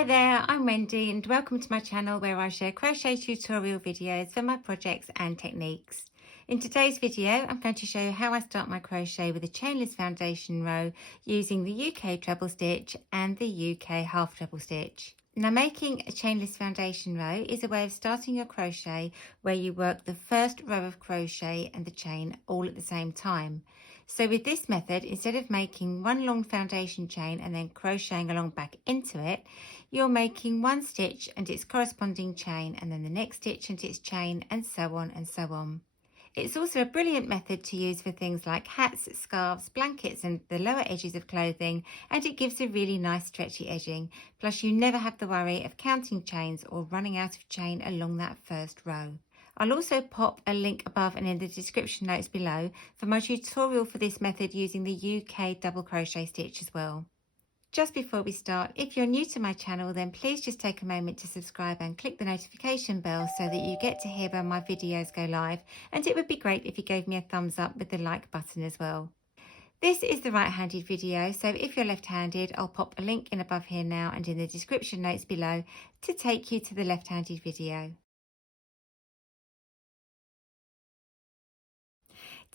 Hi there, I'm Wendy and welcome to my channel where I share crochet tutorial videos for my projects and techniques. In today's video, I'm going to show you how I start my crochet with a chainless foundation row using the UK treble stitch and the UK half treble stitch. Now, making a chainless foundation row is a way of starting your crochet where you work the first row of crochet and the chain all at the same time. So with this method, instead of making one long foundation chain and then crocheting along back into it, you're making one stitch and its corresponding chain, and then the next stitch and its chain, and so on and so on. It's also a brilliant method to use for things like hats, scarves, blankets and the lower edges of clothing, and it gives a really nice stretchy edging. Plus you never have the worry of counting chains or running out of chain along that first row. I'll also pop a link above and in the description notes below for my tutorial for this method using the UK double crochet stitch as well. Just before we start, if you're new to my channel, then please just take a moment to subscribe and click the notification bell so that you get to hear when my videos go live, and it would be great if you gave me a thumbs up with the like button as well. This is the right-handed video, so if you're left-handed, I'll pop a link in above here now and in the description notes below to take you to the left-handed video.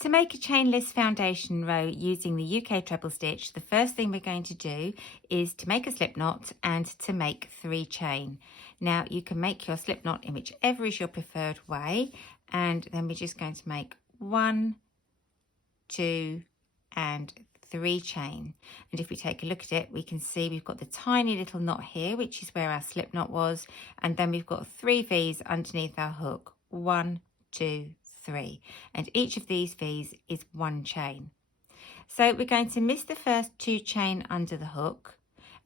To make a chainless foundation row using the UK treble stitch, the first thing we're going to do is to make a slip knot and to make 3 chain. Now you can make your slip knot in whichever is your preferred way, and then we're just going to make 1, 2 and 3 chain. And if we take a look at it, we can see we've got the tiny little knot here, which is where our slip knot was, and then we've got 3 V's underneath our hook. 1, 2, 3, and each of these V's is 1 chain. So we're going to miss the first 2 chain under the hook,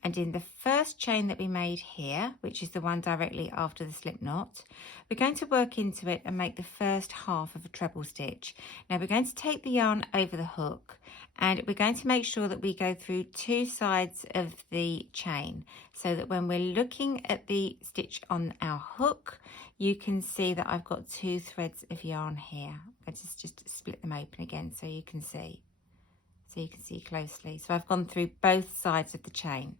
and in the first chain that we made here, which is the one directly after the slip knot, we're going to work into it and make the first half of a treble stitch. Now we're going to take the yarn over the hook, and we're going to make sure that we go through 2 sides of the chain so that when we're looking at the stitch on our hook, you can see that I've got 2 threads of yarn here. I just split them open again so you can see. So you can see closely. So I've gone through both sides of the chain.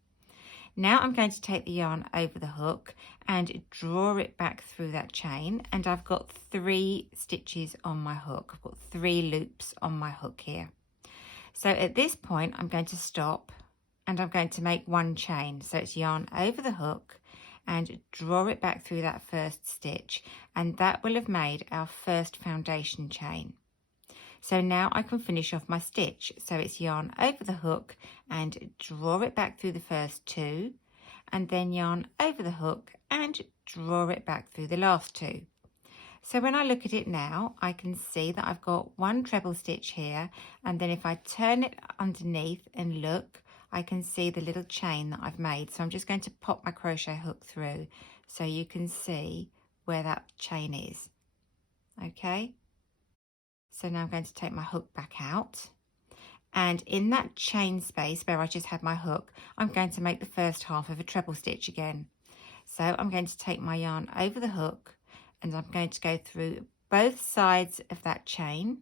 Now I'm going to take the yarn over the hook and draw it back through that chain, and I've got 3 stitches on my hook. I've got 3 loops on my hook here. So at this point I'm going to stop and I'm going to make 1 chain. So it's yarn over the hook and draw it back through that first stitch, and that will have made our first foundation chain. So now I can finish off my stitch. So it's yarn over the hook and draw it back through the first 2, and then yarn over the hook and draw it back through the last 2. So when I look at it now, I can see that I've got 1 treble stitch here, and then if I turn it underneath and look, I can see the little chain that I've made. So I'm just going to pop my crochet hook through so you can see where that chain is. Okay, so now I'm going to take my hook back out, and in that chain space where I just had my hook, I'm going to make the first half of a treble stitch again. So I'm going to take my yarn over the hook and I'm going to go through both sides of that chain,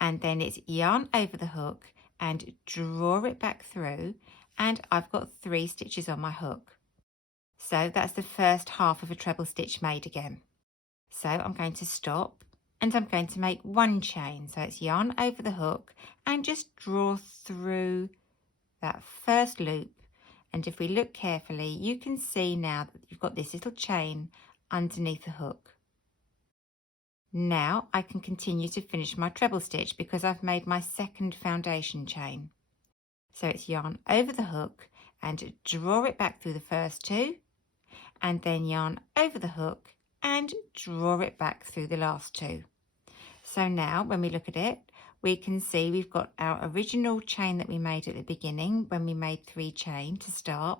and then it's yarn over the hook and draw it back through, and I've got 3 stitches on my hook. So that's the first half of a treble stitch made again. So I'm going to stop and I'm going to make 1 chain. So it's yarn over the hook and just draw through that first loop, and if we look carefully you can see now that you've got this little chain underneath the hook. Now I can continue to finish my treble stitch because I've made my second foundation chain. So it's yarn over the hook and draw it back through the first 2, and then yarn over the hook and draw it back through the last 2. So now when we look at it, we can see we've got our original chain that we made at the beginning when we made 3 chain to start.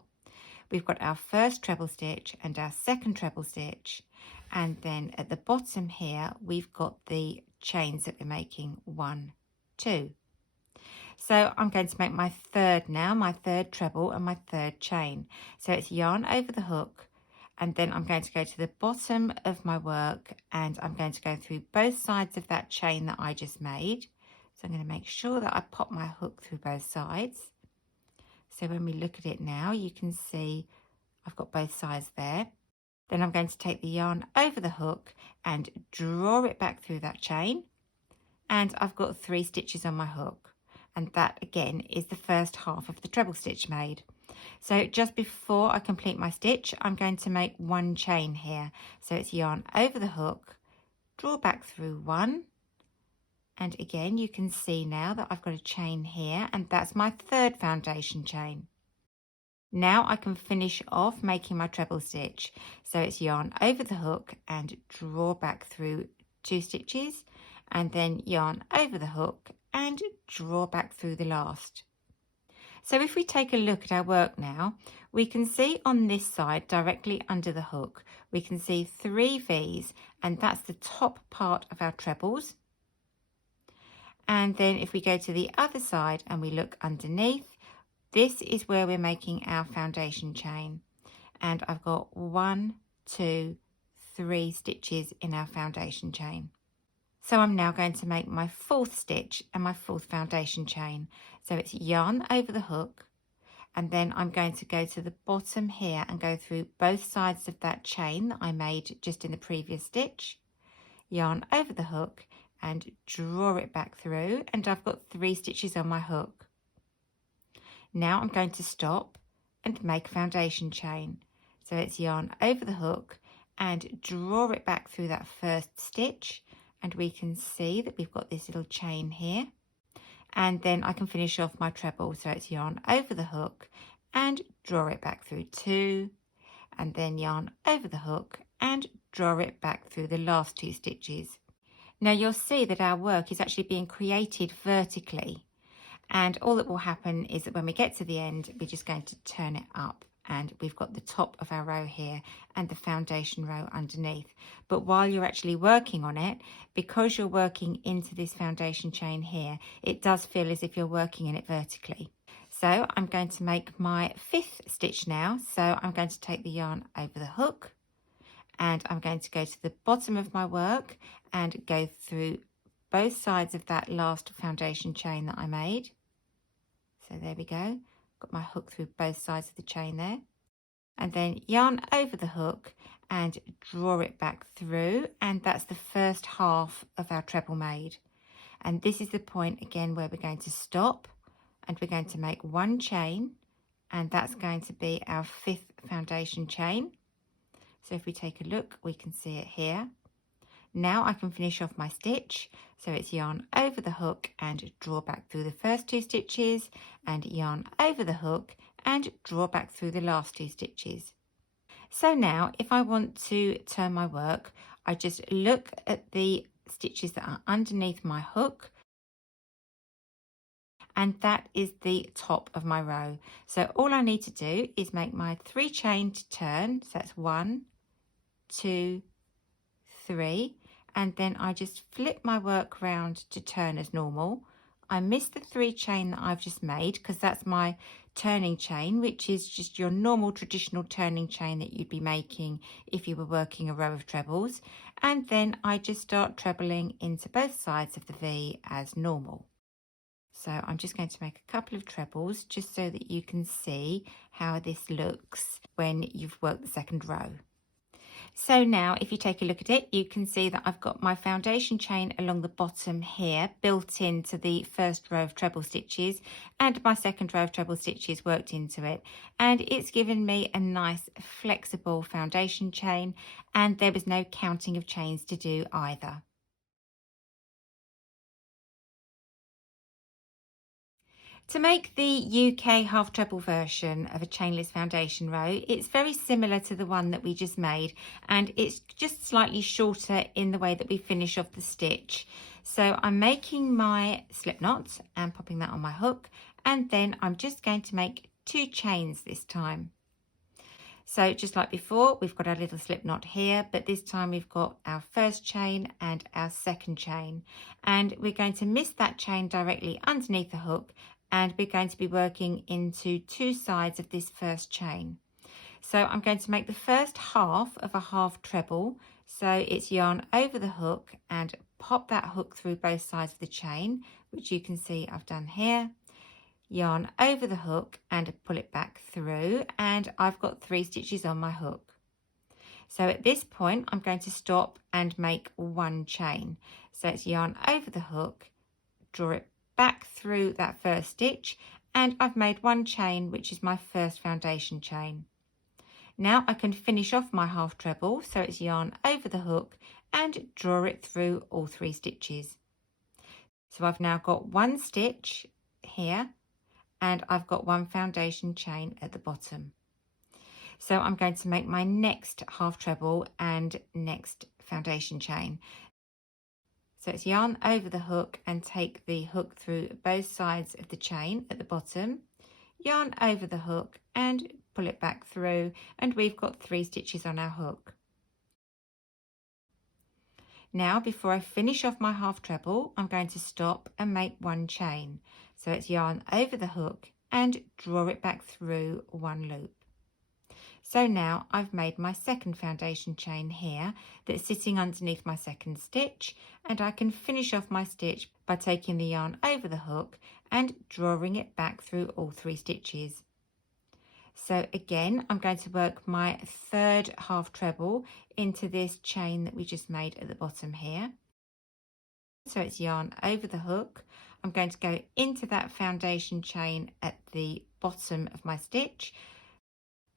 We've got our first treble stitch and our second treble stitch, and then at the bottom here we've got the chains that we're making, 1, 2. So I'm going to make my third now, my third treble and my third chain. So it's yarn over the hook, and then I'm going to go to the bottom of my work and I'm going to go through both sides of that chain that I just made. So I'm going to make sure that I pop my hook through both sides. So when we look at it now, you can see I've got both sides there. Then I'm going to take the yarn over the hook and draw it back through that chain. And I've got 3 stitches on my hook. And that again is the first half of the treble stitch made. So just before I complete my stitch, I'm going to make 1 chain here. So it's yarn over the hook, draw back through 1. And again, you can see now that I've got a chain here, and that's my 3rd foundation chain. Now I can finish off making my treble stitch. So it's yarn over the hook and draw back through 2 stitches, and then yarn over the hook and draw back through the last. So if we take a look at our work now, we can see on this side directly under the hook, we can see 3 V's, and that's the top part of our trebles. And then if we go to the other side and we look underneath, this is where we're making our foundation chain. And I've got 1, 2, 3 stitches in our foundation chain. So I'm now going to make my 4th stitch and my 4th foundation chain. So it's yarn over the hook, and then I'm going to go to the bottom here and go through both sides of that chain that I made just in the previous stitch, yarn over the hook and draw it back through, and I've got 3 stitches on my hook. Now I'm going to stop and make a foundation chain. So it's yarn over the hook and draw it back through that first stitch, and we can see that we've got this little chain here. And then I can finish off my treble. So it's yarn over the hook and draw it back through 2, and then yarn over the hook and draw it back through the last 2 stitches. Now you'll see that our work is actually being created vertically. And all that will happen is that when we get to the end, we're just going to turn it up, and we've got the top of our row here and the foundation row underneath. But while you're actually working on it, because you're working into this foundation chain here, it does feel as if you're working in it vertically. So I'm going to make my 5th stitch now. So I'm going to take the yarn over the hook, and I'm going to go to the bottom of my work and go through both sides of that last foundation chain that I made. So there we go, got my hook through both sides of the chain there, and then yarn over the hook and draw it back through, and that's the first half of our treble made. And this is the point again where we're going to stop, and we're going to make 1 chain, and that's going to be our 5th foundation chain. So if we take a look, we can see it here. Now I can finish off my stitch. So it's yarn over the hook and draw back through the first 2 stitches, and yarn over the hook and draw back through the last 2 stitches. So now if I want to turn my work, I just look at the stitches that are underneath my hook, and that is the top of my row. So all I need to do is make my 3 chain to turn. So that's 1, 2, 3, and then I just flip my work round to turn as normal. I miss the 3 chain that I've just made because that's my turning chain, which is just your normal traditional turning chain that you'd be making if you were working a row of trebles. And then I just start trebling into both sides of the V as normal. So I'm just going to make a couple of trebles just so that you can see how this looks when you've worked the 2nd row. So now if you take a look at it, you can see that I've got my foundation chain along the bottom here built into the 1st row of treble stitches, and my 2nd row of treble stitches worked into it, and it's given me a nice flexible foundation chain, and there was no counting of chains to do either. To make the UK half treble version of a chainless foundation row, it's very similar to the one that we just made, and it's just slightly shorter in the way that we finish off the stitch. So I'm making my slip knot and popping that on my hook, and then I'm just going to make 2 chains this time. So just like before, we've got our little slip knot here, but this time we've got our 1st chain and our 2nd chain, and we're going to miss that chain directly underneath the hook, and we're going to be working into 2 sides of this 1st chain. So I'm going to make the first half of a half treble. So it's yarn over the hook and pop that hook through both sides of the chain, which you can see I've done here. yarn over the hook and pull it back through, and I've got 3 stitches on my hook. So at this point I'm going to stop and make 1 chain. So it's yarn over the hook, draw it back through that first stitch, and I've made 1 chain, which is my first foundation chain. Now I can finish off my half treble, so it's yarn over the hook and draw it through all 3 stitches. So I've now got 1 stitch here and I've got 1 foundation chain at the bottom. So I'm going to make my next half treble and next foundation chain. So it's yarn over the hook and take the hook through both sides of the chain at the bottom, yarn over the hook and pull it back through, and we've got 3 stitches on our hook. Now before I finish off my half treble, I'm going to stop and make 1 chain. So it's yarn over the hook and draw it back through 1 loop. So now I've made my second foundation chain here that's sitting underneath my second stitch, and I can finish off my stitch by taking the yarn over the hook and drawing it back through all 3 stitches. So again, I'm going to work my third half treble into this chain that we just made at the bottom here. So it's yarn over the hook. I'm going to go into that foundation chain at the bottom of my stitch.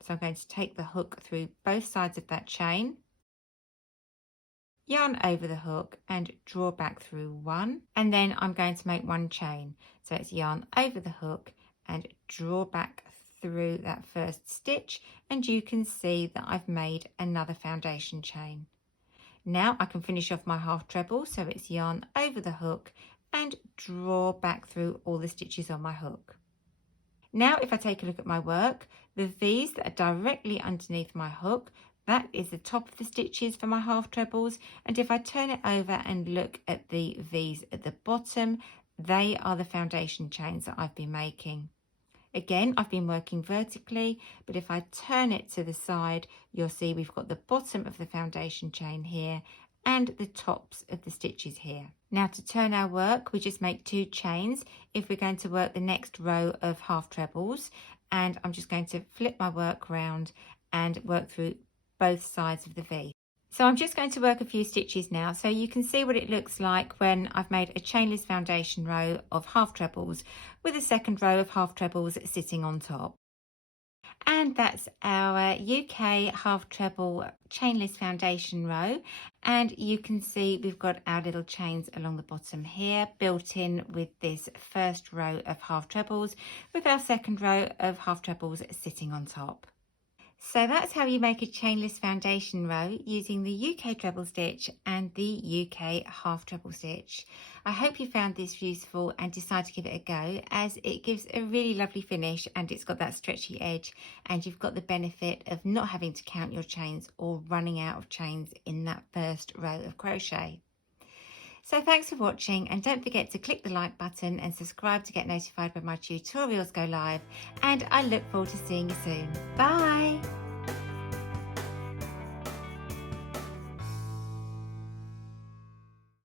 So I'm going to take the hook through both sides of that chain, yarn over the hook and draw back through 1, and then I'm going to make 1 chain. So it's yarn over the hook and draw back through that first stitch, and you can see that I've made another foundation chain. Now I can finish off my half treble, so it's yarn over the hook and draw back through all the stitches on my hook. Now if I take a look at my work, the V's that are directly underneath my hook, that is the top of the stitches for my half trebles, and if I turn it over and look at the V's at the bottom, they are the foundation chains that I've been making. Again, I've been working vertically, but if I turn it to the side, you'll see we've got the bottom of the foundation chain here and the tops of the stitches here. Now to turn our work, we just make 2 chains if we're going to work the next row of half trebles, and I'm just going to flip my work round and work through both sides of the V. So I'm just going to work a few stitches now so you can see what it looks like when I've made a chainless foundation row of half trebles with a second row of half trebles sitting on top. And that's our UK half treble chainless foundation row, and you can see we've got our little chains along the bottom here built in with this first row of half trebles with our second row of half trebles sitting on top. So that's how you make a chainless foundation row using the UK treble stitch and the UK half treble stitch. I hope you found this useful and decide to give it a go, as it gives a really lovely finish and it's got that stretchy edge, and you've got the benefit of not having to count your chains or running out of chains in that first row of crochet. So thanks for watching, and don't forget to click the like button and subscribe to get notified when my tutorials go live, and I look forward to seeing you soon. Bye!